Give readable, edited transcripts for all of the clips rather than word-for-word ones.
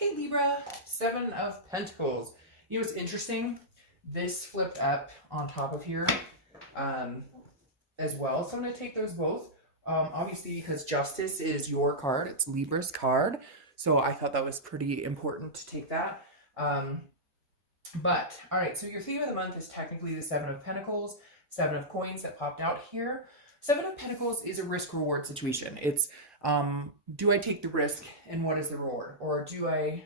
Hey Libra, Seven of Pentacles. You know what's interesting? This flipped up on top of here as well. So I'm going to take those both. Obviously, because Justice is your card, it's Libra's card. So I thought that was pretty important to take that. But, all right, so your theme of the month is technically the Seven of Pentacles, Seven of Coins that popped out here. Seven of Pentacles is a risk-reward situation. It's, do I take the risk and what is the reward? Or do I,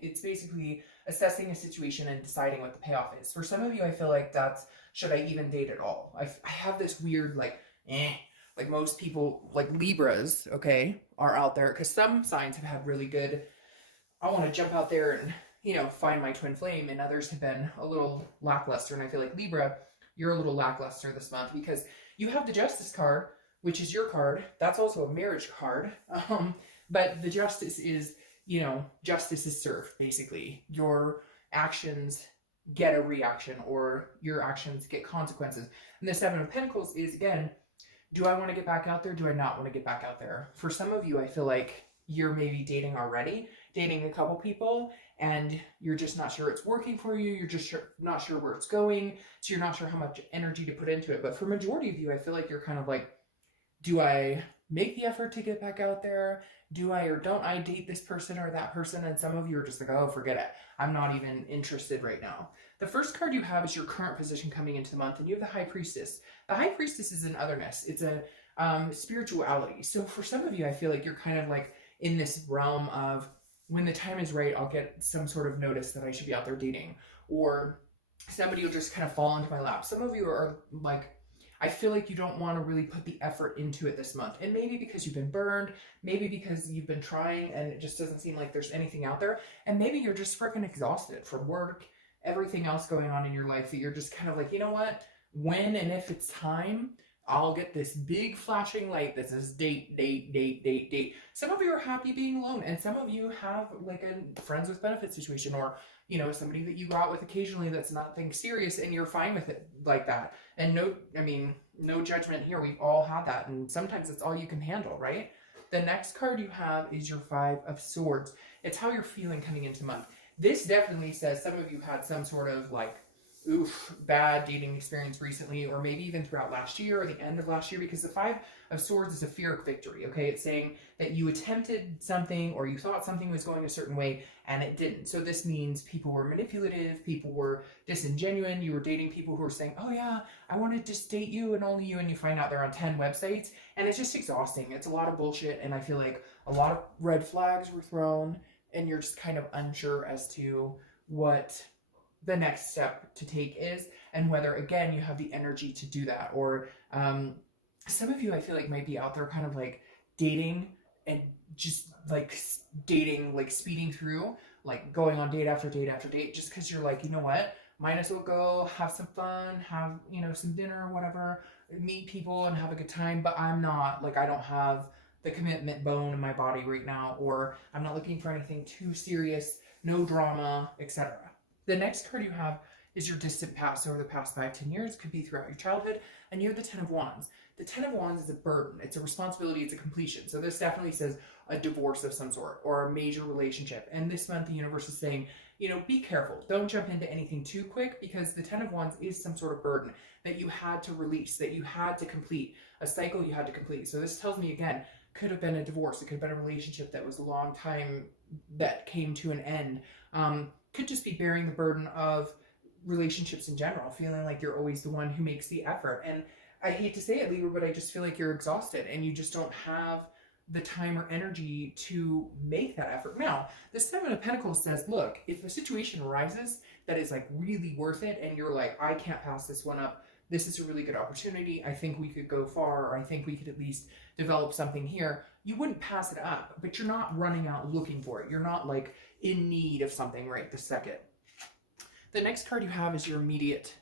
it's basically assessing a situation and deciding what the payoff is. For some of you, I feel like that's, should I even date at all? I have this weird, like most people, like Libras, okay, are out there, because some signs have had really good, I want to jump out there and, find my twin flame, and others have been a little lackluster. And I feel like Libra, you're a little lackluster this month because you have the Justice card, which is your card. That's also a marriage card. But the Justice is, justice is served, basically. Your actions get a reaction, or your actions get consequences. And the Seven of Pentacles is, again, do I want to get back out there? Do I not want to get back out there? For some of you, I feel like you're maybe dating already, dating a couple people, and you're just not sure it's working for you. You're just not sure where it's going. So you're not sure how much energy to put into it. But for majority of you, I feel like you're kind of like, do I make the effort to get back out there? Do I or don't I date this person or that person? And some of you are just like, oh, forget it. I'm not even interested right now. The first card you have is your current position coming into the month, and you have the High Priestess. The High Priestess is an otherness. It's a spirituality. So for some of you, I feel like you're kind of like in this realm of, when the time is right, I'll get some sort of notice that I should be out there dating, or somebody will just kind of fall into my lap. Some of you are like, I feel like you don't want to really put the effort into it this month. And maybe because you've been burned, maybe because you've been trying and it just doesn't seem like there's anything out there. And maybe you're just freaking exhausted from work, everything else going on in your life, that you're just kind of like, you know what? When and if it's time, I'll get this big flashing light that says date, date, date, date, date. Some of you are happy being alone, and some of you have like a friends with benefits situation, or somebody that you go out with occasionally that's nothing serious, and you're fine with it like that. And no judgment here. We've all had that, and sometimes it's all you can handle, right? The next card you have is your Five of Swords. It's how you're feeling coming into the month. This definitely says some of you had some sort of like, bad dating experience recently, or maybe even throughout last year or the end of last year, because the Five of Swords is a fear of victory, okay? It's saying that you attempted something, or you thought something was going a certain way and it didn't. So this means people were manipulative, people were disingenuous, you were dating people who were saying, oh yeah, I wanted to just date you and only you, and you find out they're on 10 websites, and it's just exhausting. It's a lot of bullshit, and I feel like a lot of red flags were thrown, and you're just kind of unsure as to what the next step to take is, and whether, again, you have the energy to do that. Or some of you, I feel like, might be out there kind of like dating and just like dating, like speeding through, like going on date after date after date, just because you're like, you know what, might as well go have some fun, have some dinner or whatever, meet people and have a good time. But I'm not like, I don't have the commitment bone in my body right now, or I'm not looking for anything too serious, no drama, etc. The next card you have is your distant past, over the past 5-10 years. It could be throughout your childhood. And you have the Ten of Wands. The Ten of Wands is a burden. It's a responsibility. It's a completion. So this definitely says a divorce of some sort, or a major relationship. And this month, the universe is saying, be careful. Don't jump into anything too quick, because the Ten of Wands is some sort of burden that you had to release, that you had to complete, a cycle you had to complete. So this tells me, again, could have been a divorce. It could have been a relationship that was a long time that came to an end. Could just be bearing the burden of relationships in general, feeling like you're always the one who makes the effort. And I hate to say it, Libra, but I just feel like you're exhausted and you just don't have the time or energy to make that effort. Now, the Seven of Pentacles says, look, if a situation arises that is like really worth it, and you're like, I can't pass this one up, this is a really good opportunity, I think we could go far, or I think we could at least develop something here, you wouldn't pass it up. But you're not running out looking for it. You're not like in need of something right this second. The next card you have is your immediate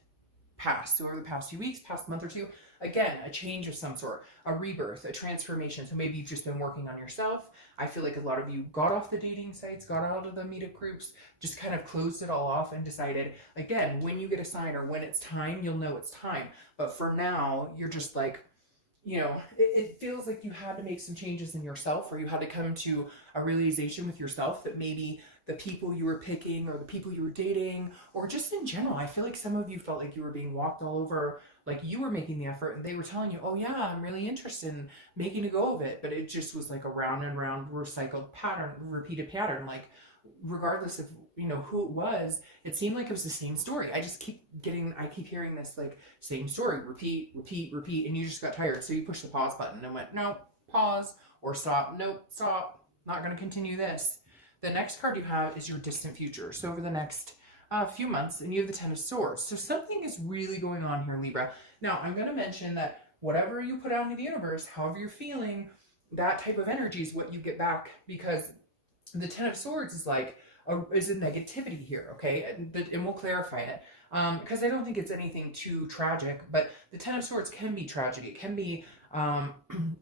past. So over the past few weeks, past month or two, again, a change of some sort, a rebirth, a transformation. So maybe you've just been working on yourself. I feel like a lot of you got off the dating sites, got out of the meetup groups, just kind of closed it all off and decided, again, when you get a sign or when it's time, you'll know it's time. But for now, you're just like, you know, it feels like you had to make some changes in yourself, or you had to come to a realization with yourself that maybe the people you were picking or the people you were dating, or just in general, I feel like some of you felt like you were being walked all over, like you were making the effort and they were telling you, oh yeah, I'm really interested in making a go of it. But it just was like a round and round recycled pattern, repeated pattern. Like regardless of, you know, who it was, it seemed like it was the same story. I keep hearing this like same story, repeat, repeat, repeat, and you just got tired. So you push the pause button and went, no, pause, or stop, nope, stop, not going to continue this. The next card you have is your distant future. So over the next few months, and you have the Ten of Swords. So something is really going on here, Libra. Now, I'm going to mention that whatever you put out into the universe, however you're feeling, that type of energy is what you get back, because the Ten of Swords is like is a negativity here, okay? And we'll clarify it, because I don't think it's anything too tragic, but the Ten of Swords can be tragic. It can be,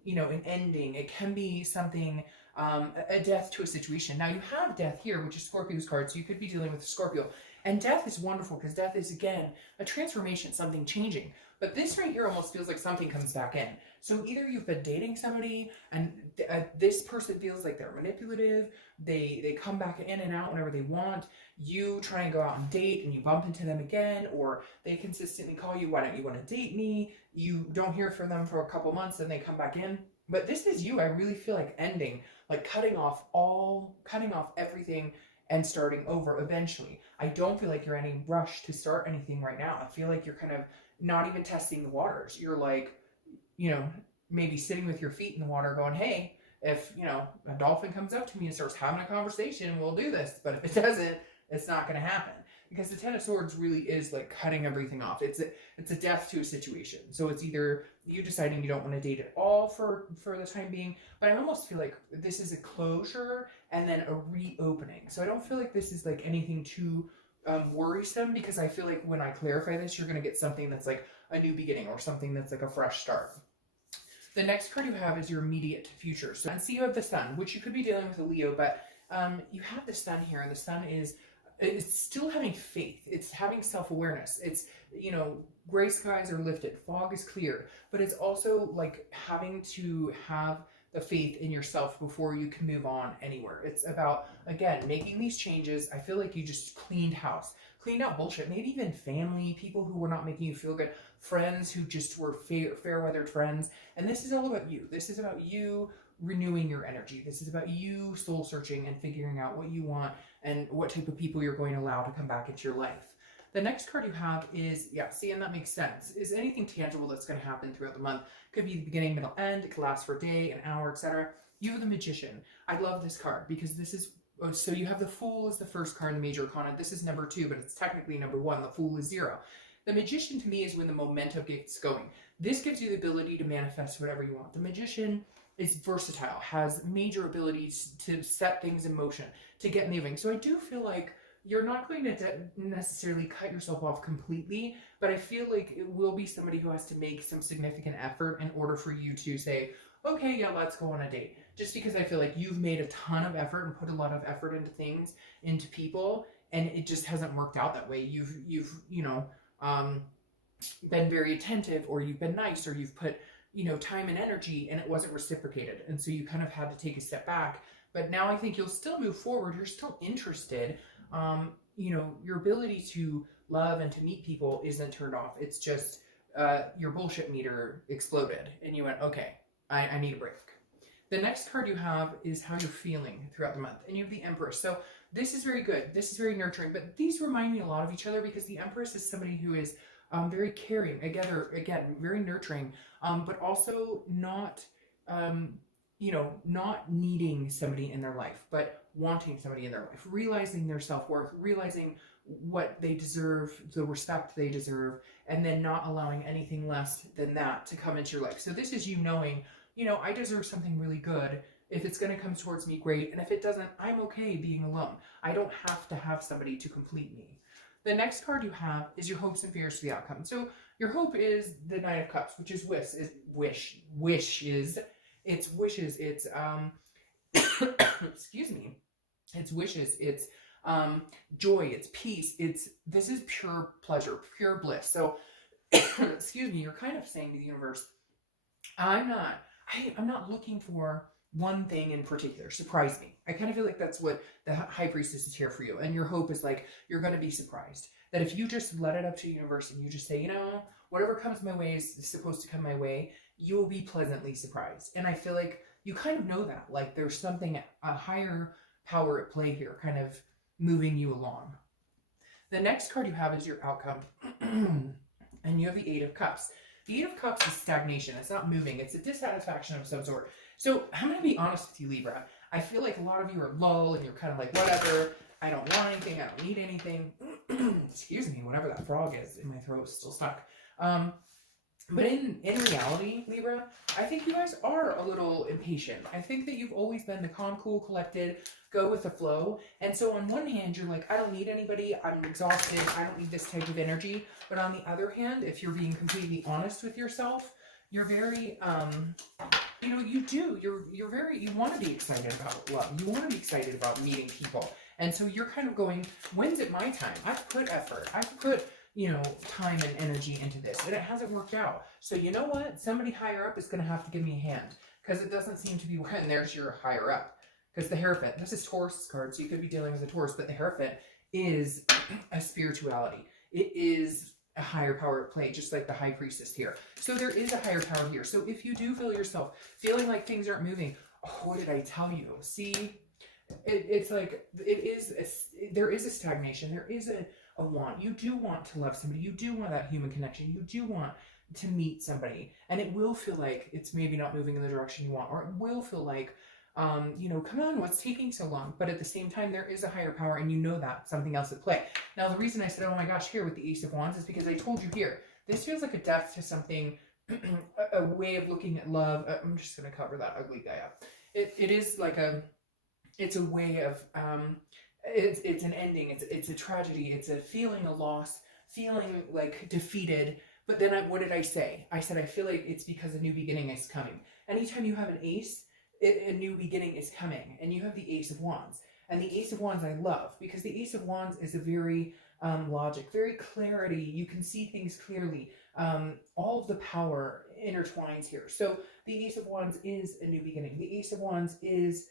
you know, an ending. It can be something, a death to a situation. Now you have death here, which is Scorpio's card, so you could be dealing with Scorpio. And death is wonderful because death is, again, a transformation, something changing. But this right here almost feels like something comes back in. So either you've been dating somebody and this person feels like they're manipulative, they come back in and out whenever they want, you try and go out and date and you bump into them again, or they consistently call you, why don't you want to date me? You don't hear from them for a couple months and they come back in. But this is you, I really feel like ending, like cutting off everything and starting over eventually. I don't feel like you're in any rush to start anything right now. I feel like you're kind of not even testing the waters. You're like, you know, maybe sitting with your feet in the water going, hey, if, you know, a dolphin comes up to me and starts having a conversation, we'll do this. But if it doesn't, it's not going to happen. Because the Ten of Swords really is like cutting everything off. It's a death to a situation. So it's either you deciding you don't want to date at all for the time being, but I almost feel like this is a closure and then a reopening. So I don't feel like this is like anything too worrisome, because I feel like when I clarify this, you're going to get something that's like a new beginning or something that's like a fresh start. The next card you have is your immediate future. So and see, you have the Sun, which you could be dealing with a Leo, but you have the Sun here, and the Sun is, it's still having faith. It's having self-awareness. It's, you know, gray skies are lifted, fog is clear, but it's also like having to have the faith in yourself before you can move on anywhere. It's about, again, making these changes. I feel like you just cleaned house, cleaned out bullshit, maybe even family, people who were not making you feel good, friends who just were fair-weathered friends. And this is all about you. This is about you renewing your energy. This is about you soul searching and figuring out what you want and what type of people you're going to allow to come back into your life. The next card you have is, yeah, see, and that makes sense, is anything tangible that's going to happen throughout the month. Could be the beginning, middle, end. It could last for a day, an hour, etc. You have the Magician. I love this card because this is, so you have the Fool as the first card in the Major Arcana. This is number 2, but it's technically number 1. The Fool is 0. The Magician to me is when the momentum gets going. This gives you the ability to manifest whatever you want. The Magician is versatile, has major abilities to set things in motion, to get moving. So I do feel like you're not going to necessarily cut yourself off completely, but I feel like it will be somebody who has to make some significant effort in order for you to say, okay, yeah, let's go on a date. Just because I feel like you've made a ton of effort and put a lot of effort into things, into people, and it just hasn't worked out that way. You've you know, been very attentive, or you've been nice, or you've put, you know, time and energy, and it wasn't reciprocated. And so you kind of had to take a step back. But now I think you'll still move forward. You're still interested. You know, your ability to love and to meet people isn't turned off. It's just your bullshit meter exploded and you went, okay, I need a break. The next card you have is how you're feeling throughout the month, and you have the Empress. So this is very good. This is very nurturing, but these remind me a lot of each other because the Empress is somebody who is very caring, again, very nurturing, but also not, you know, not needing somebody in their life, but wanting somebody in their life, realizing their self-worth, realizing what they deserve, the respect they deserve, and then not allowing anything less than that to come into your life. So this is you knowing, you know, I deserve something really good. If it's going to come towards me, great. And if it doesn't, I'm okay being alone. I don't have to have somebody to complete me. The next card you have is your hopes and fears for the outcome. So your hope is the Knight of Cups, which is wishes. It's wishes. It's excuse me. It's wishes. It's joy. It's peace. This is pure pleasure, pure bliss. So excuse me. You're kind of saying to the universe, I'm not looking for one thing in particular. Surprise me. I kind of feel like that's what the high priestess is here for you. And your hope is like, you're going to be surprised. That if you just let it up to the universe and you just say, you know, whatever comes my way is supposed to come my way, you will be pleasantly surprised. And I feel like you kind of know that. Like there's something, a higher power at play here, kind of moving you along. The next card you have is your outcome. And you have the Eight of Cups. The Eight of Cups is stagnation. It's not moving. It's a dissatisfaction of some sort. So I'm going to be honest with you, Libra. I feel like a lot of you are lull and you're kind of like, whatever. I don't want anything. I don't need anything. Excuse me, whatever that frog is in my throat is still stuck. But in reality, Libra, I think you guys are a little impatient. I think that you've always been the calm, cool, collected, go with the flow. And so on one hand, you're like, I don't need anybody. I'm exhausted. I don't need this type of energy. But on the other hand, if you're being completely honest with yourself, you're very, you know, you want to be excited about love. You want to be excited about meeting people. And so you're kind of going, when's it my time? I've put effort. I've put, you know, time and energy into this, and it hasn't worked out. So you know what? Somebody higher up is going to have to give me a hand, because it doesn't seem to be working. And there's your higher up, because the Hierophant, this is Taurus card, so you could be dealing with a Taurus, but the Hierophant is a spirituality. It is a higher power at play, just like the High Priestess here. So there is a higher power here. So if you do feel yourself feeling like things aren't moving, oh, what did I tell you? See, it's like, there is a stagnation. There is a want. You do want to love somebody. You do want that human connection. You do want to meet somebody. And it will feel like it's maybe not moving in the direction you want, or it will feel like, you know, come on, what's taking so long? But at the same time, there is a higher power, and you know that something else at play. Now, the reason I said, oh my gosh, here with the Ace of Wands is because I told you here, this feels like a death to something, a way of looking at love. I'm just going to cover that ugly guy up. It is like it's a way of, it's an ending. It's a tragedy. It's a feeling a loss, feeling like defeated. But then what did I say? I said, I feel like it's because a new beginning is coming. Anytime you have an ace, a new beginning is coming. And you have the Ace of Wands. And the Ace of Wands I love, because the Ace of Wands is a very logic, very clarity. You can see things clearly. All of the power intertwines here. So the Ace of Wands is a new beginning. The Ace of Wands is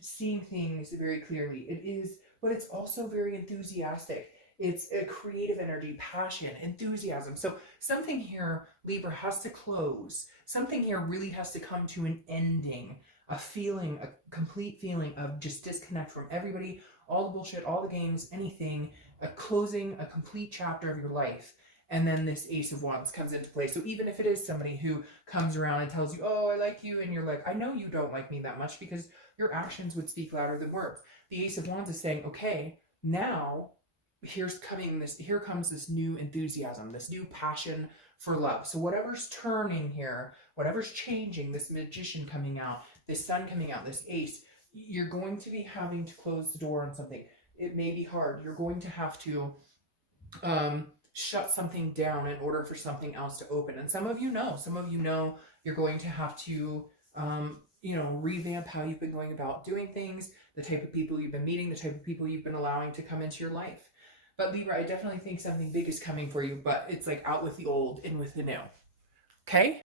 seeing things very clearly. It is, but it's also very enthusiastic. It's a creative energy, passion, enthusiasm. So something here, Libra, has to close. Something here really has to come to an ending, a feeling, a complete feeling of just disconnect from everybody, all the bullshit, all the games, anything, a closing, a complete chapter of your life. And then this Ace of Wands comes into play. So even if it is somebody who comes around and tells you, oh, I like you, and you're like, I know you don't like me that much, because your actions would speak louder than words. The Ace of Wands is saying, okay, now here comes this new enthusiasm, this new passion for love. So whatever's turning here, whatever's changing, this Magician coming out, this Sun coming out, this Ace, you're going to be having to close the door on something. It may be hard. You're going to have to shut something down in order for something else to open. And some of you know you're going to have to, you know, revamp how you've been going about doing things, the type of people you've been meeting, the type of people you've been allowing to come into your life. But Libra, I definitely think something big is coming for you, but it's like out with the old, in with the new. Okay?